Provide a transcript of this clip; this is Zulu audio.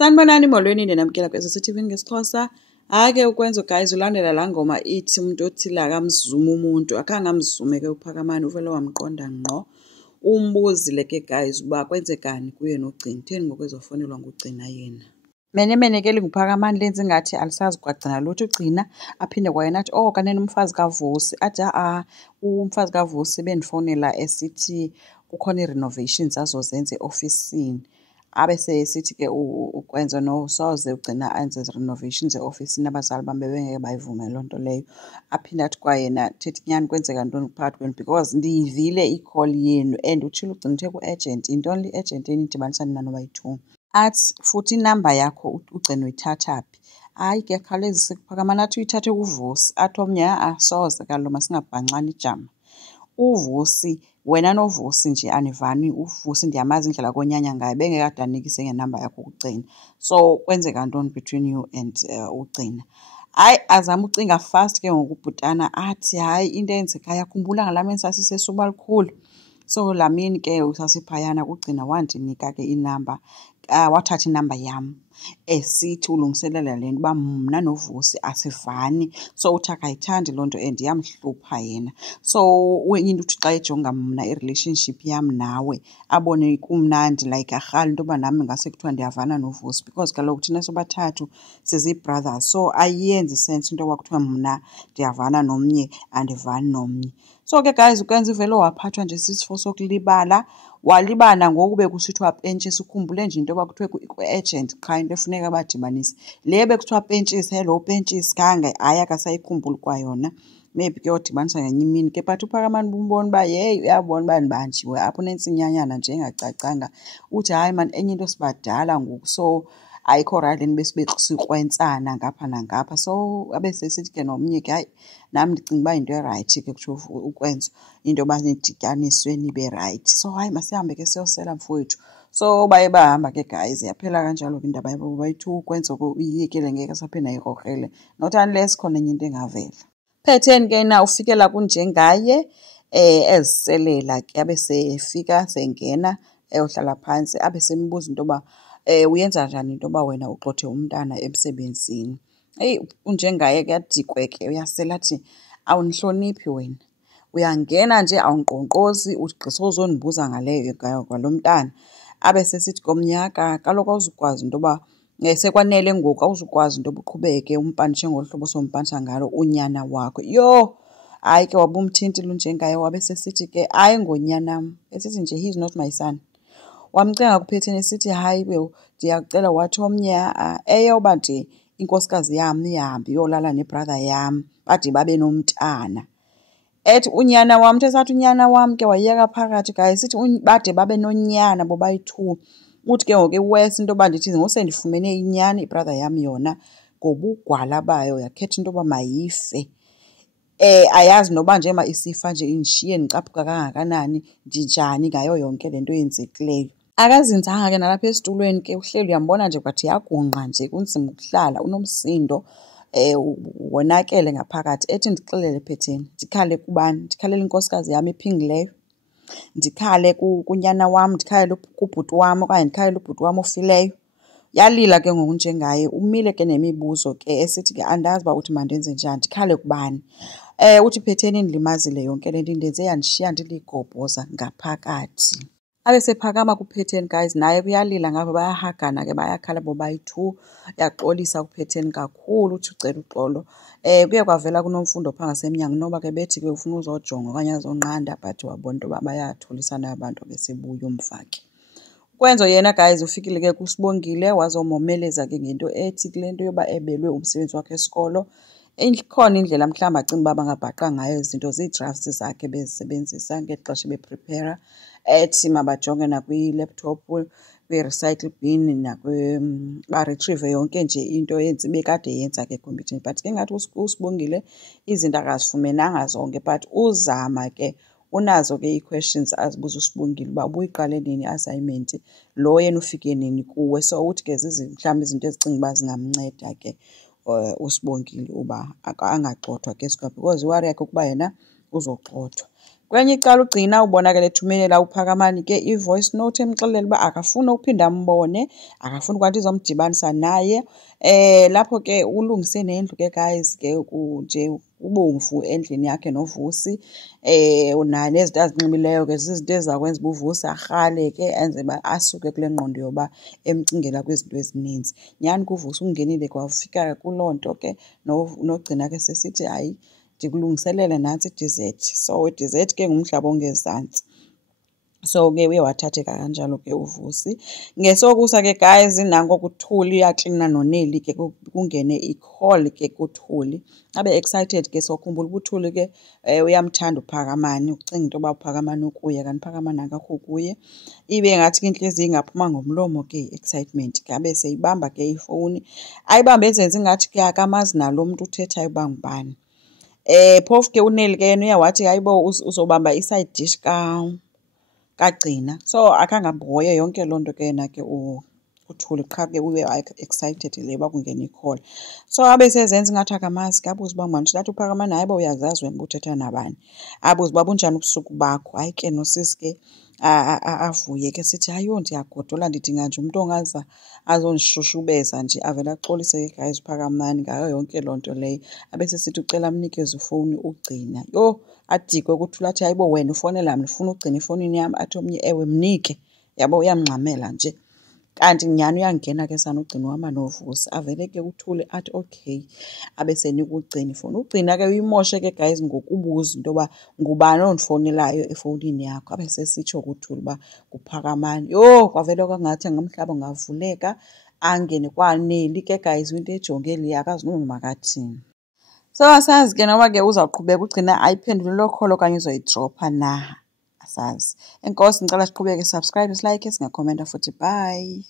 Sanibonani molweni namkela kweSCTV ngesiXhosa. Ake ukwenza guys ulandela la ngoma ithi umuntu othile akamzuma umuntu akhange amzume ke uPhakamani uvele wamqonda ngqo. Umbuzile ke guys uba kwenzekani kuye noGcina theni ngokwezofonelwa nguGcina yena. Mene ke linguPhakamani lenze ngathi alisazi kwagcina lutho uGcina aphinde kwayena athi kanene umfazi kaVusi athi umfazi kaVusi bendifonela esithi kukhona i-renovations azozenza e-ofisini. Abese sithi ke ukwenza nosoze ugcina enze renovations e-ofisini abazali bami bengeke bayivumele loo nto leyo. Aphinde athi kwayena thethi nyani kwenzeka ntoni phakathi kwenu because ndiyivile i-call yenu and utshilo ugcina uthe ku-agent yintoni le agent enidibanisa nina nobayi-2. Athi futhi inamba yakho ugcina uyithatha phi? Hayi ke khawulezise kuPhakamani athi uyithathe kuVusi athi omnye soze kalo masingabhanxani ijama. uVusi wena noVusi nje anivani. uVusi ndiyamazi indlela konyanya ngayo bengekade anikise ngenamba yakho kuGcina. So kwenzeka ntoni between you and uGcina? Hayi azama ucinga fast ke ngokubhutana athi hayi into eyenzekayo akhumbula ngalaa mini sasisesuba likhulu. So laa mini ke usasiphayana kuGcina wandinika ke inamba wathatha inamba yam esithi ulungiselela le nto uba mna noVusi asivani. So uthi akayithandi loo nto and iyamhlupha yena. So into uthi xa ejonga mna i-relationship yam nawe abone kumnandi like arhali into yoba nam ngase kuthiwa ndiyavana noVusi because kaloku thina sobathathu sizii-brothers. So ayiyenzi sense into yoba kuthiwa mna ndiyavana nomnye andivani nomnye. So ke guys ukwenza ivele waphathwa nje sisifo sokulibala. Walibala ngoku bekusithiwa pentshisi ukhumbule nje into yoba kuthiwe kwi-agent qha into efuneka badibanise. Le bekuthiwa pentshisi hello pentshisi khange hayi akasayikhumbuli kwayona. Maybe ke wadibanisa ngenye imini ke but uPhakamani bumbona uba yeyi uyabona uba ndibanjiwe apho unentsinyanyana nje engacacanga. Uthi hayi mani enye into sibadala ngoku so ayikho right leni besibe sikwentsana ngapha nangapha. So abe sesithi ke nomnye ke hayi nami ndicinga uba yinto erayithi ke kutsho ukwenza into yoba nidityaniswe nibe rayithi. So hayi masihambe ke siyosela mfowethu. So baye bahamba ke guys yaphela kanjalo ke indaba yabo bayi-2 ukwenza uyiyekile ngeke saphinda ayikrokrele not unless khona enye into engavela. Phetheni ke na ufikela kunjengaye eziselela ke abe sefika sengena eyohlala phantsi abe sembuza into yoba uyenza njani into yoba wena ugxothe umntana emsebenzini. Eyi unjengaye ke adikwe ke uyasela athi awunihloniphi wena. Uyangena nje awunkqonkqozi ugqisa uzondibuza ngalo mntana. Abe sesithi komnyaka kaloku awuzukwazi into yoba sekwanele ngoku awuzukwazi into yoba uqhubeke umpanishe ngolu hlobo sompanisa ngalo unyana wakho. Yho hayi ke wabumthintile unjengaye wabe sesithi ke hayi ngonyanam esithi nje he's not my son. Wamcenga kuPhetheni esithi hayi ndiyakucela wathi omnye eyoba nje inkosikazi yam ihambe iyolala nebrother yam bade babe nomntana. Ethi unyana wam esathi unyana wam ke wayeka phakathi guys sithi bade babe nonyana bobayi-2. Uthi ke ngoku iwesi into yoba ndithi ngose ndifumene inyani ibrother yam yona ngobugwala bayo yakhetha into yoba mayife. Ayazi noba nje isifa nje indishiye ndicaphuka kangakanani ndinjani ngayo yonke le nto yenzekileyo. Akazinzanga ke nalapha esitulweni ke uhleli uyambona nje kwathi yagungqa nje kunzima ukuhlala unomsindo wonakele ngaphakathi. Ethi ndixelele Phetheni ndikhale kubani? Ndikhalele inkosikazi yam iphingileyo, ndikhale kunyana wam, ndikhale kubhuti wam okanye ndikhale ubhuti wam ofileyo? Yalila ke ngoku njengaye umile ke nemibuzo ke esithi ke andazi uba uthi mandenze njani ndikhale kubani. Uthi Phetheni ndilimazile yonke le nto indenze yandishiya ndiligobhoza ngaphakathi. Abe sephakama kuPhetheni guys naye kuyalila ngabo bayahagana ke bayakhala bobayi-2. Yaxolisa kuPhetheni kakhulu uthi ucela uxolo. Kuye kwavela kuNomfundo phaa ngasemnyango noba ke bethi ke ufuna uzojonga okanye azonqanda but wabona into yoba bayathulisana abantu besebuya umfake. Kwenzo yena guys ufikile ke kuSibongile wazomomeleza ke ngento ethi kule nto yoba ebelwe umsebenzi wakhe esikolo. Ikhona indlela mhlawumbi acinga uba bangabhaqa ngayo izinto zii-drafts zakhe bezisebenzisa ngexesha beprepara. Ethi mabajonge nakwi-laptop kwi-recycle bin baretrieve yonke nje into bekade yenza ke ekhompyutheni. But ke ngathi uSibongile izinto akazifumenanga zonke but uzama ke unazo ke ii-questions azibuza uSibongile uba ubuyiqale nini i-assignment lo yena ufike nini kuwe. So uthi ke mhlawumbi izinto ezicinga uba zingamnceda ke uSibongile uba angagxothwa ke esikolo because iwari yakhe ukuba yena uzogxothwa. Kwenye icala ugcina ubonakala ethumelela uPhakamani-ke i-voice note emxelela uba akafuni ukuphinda ambone, akafuni kwanto izomdibanisa naye. Lapho-ke ulungise nendlu ke guys-ke nje ubomvu endlini yakhe noVusi. Naye nezinto azinxibileyo-ke zizinto ezizakwenza uba uVusi arhale-ke enze uba asuke kule ngqondo yoba emcingela kwizinto ezininzi. Nyhani kuVusi ungenile kwafika kuloo nto-ke nogcina-ke sesithi hayi ndikulungiselele nantsi i-dessert. So i-dessert ke ngumhlaba ongezantsi. So-ke uye wathatheka kanjalo ke uVusi. Ngesokusa ke guys nanko kuThuli uyaklina noNeli ke kungene i-call ke kuThuli. Abe excited ke sokhumbula uba uThuli ke uyamthanda uPhakamani, ucinga into yoba uPhakamani ukuye kanti uPhakamani akakho kuye. Ibe ngathi ke inhliziyo ingaphuma ngomlomo ke i-excitement ke abe seyibamba ke ifowuni. Ayibambe ezenza ingathi ke akamazi nalo muntu uthethayo uba ngubani. Phofu ke uNeli ke yena uye wathi hayibo uzobamba i-side dish kagcina. So akhange amhoye yonke loo nto ke yena ke uThuli qha ke uye excited le uba kungena i-call. So abe sezenza ingathi akamazi ke abuze uba ngubani. Uthi uPhakamani hayibo uyazazi wena uba uthetha nabani. Abuze uba bunjani ubusuku bakho. Hayi ke nosisi ke avuye ke sithi hayiyo ndiyagodola ndidinga nje umuntu ongaza azondishushubeza nje avele axolise ke guys uPhakamani ngayo yonke loo nto leyo. Abe sesithi ucela amnikeze ifowuni ugcina. Yho adikwe kuThuli athi hayibo wena ufonela mna ufuna ugcina efowunini yami. Athi omnye ewe mnike. Yabo uyamngxamela nje. Kanti nyhani uyangena ke sanugcina uhamba noVusi. Avele ke uThuli athi okay abe senika ugcina ifowuni. Ugcina ke uyimoshe ke guys ngokubuza into yoba ngubani ondifonelayo efowunini yakho. Abe sesitsho kuThuli uba nguPhakamani. Yho kwavele kwangathi ngomhlaba ungavuleka angene kwaNeli ke guys into ejonge le akazi noma makathini. So asazi ke noma ke uzawuqhubeka ugcina ayiphendule loo call okanye uzoyidropha na. Asazi. Enkosi ngicela siqhubeke subscribe, like, singakhomenta futhi bye.